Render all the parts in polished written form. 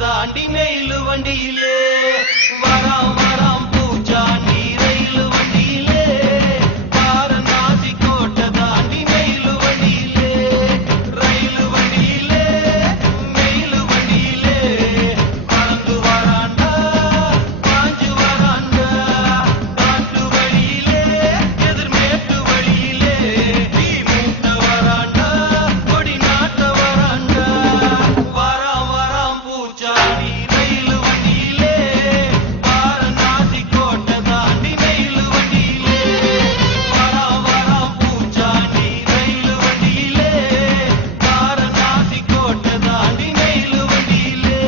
தாண்டி நெயிலு வண்டியிலே வராம் வராம் பூச்சாண்டி ரயிலு வண்டியிலே வாரணாசி கோட்டை தாண்டி நெயிலு வண்டியிலே ரயிலு வண்டியிலே நெயிலு வண்டியிலே பறந்து வராண்டா பாஞ்சு வராண்டா காட்டு வழியிலே எதிர்மேட்டு வழியிலே தீ மூட்ட வராண்டா கொடி நாட்ட வராண்டா வராம் வராம் பூச்சாண்டி ரயிலு வண்டியிலே வாரணாசி கோட்டை தாண்டி நெயிலு வண்டியிலே வராம் வராம் பூச்சாண்டி ரயிலு வண்டியிலே வாரணாசி கோட்டை தாண்டி நெயிலு வண்டியிலே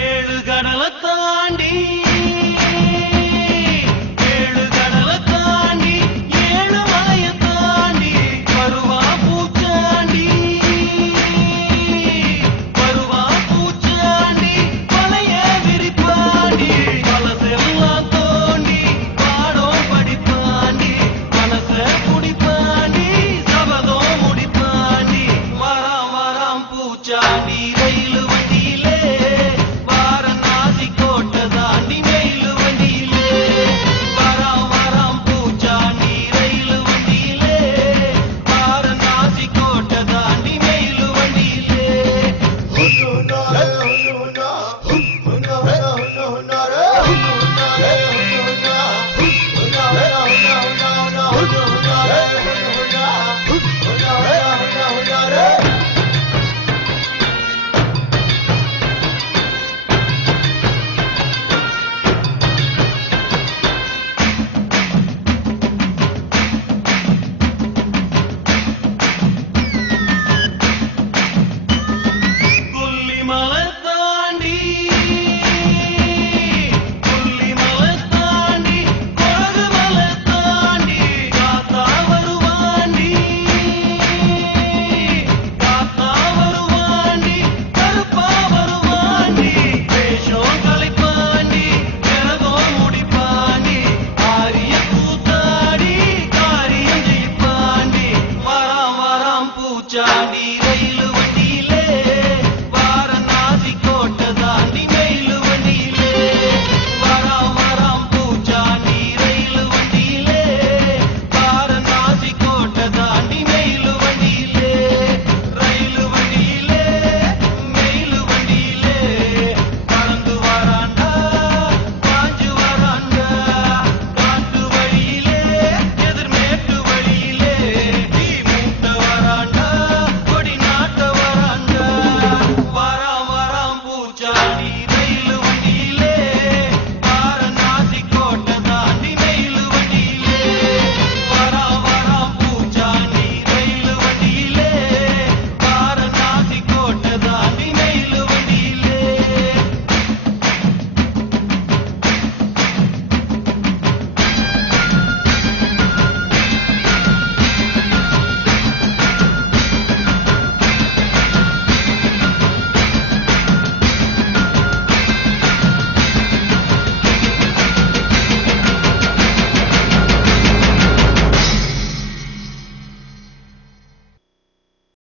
ஏழு கடலை தாண்டி ஏழு கடலை தாண்டி ஏழு மலையை தாண்டி வருவா பூச்சாண்டி வருவா பூச்சாண்டி பழைய விரிப்பாண்டி பழசெல்லாம் தோண்டி பாடம் படிப்பாண்டி மனச குடிப்பாண்டி சபதம் முடிப்பாண்டி வராம் வராம் பூச்சாண்டி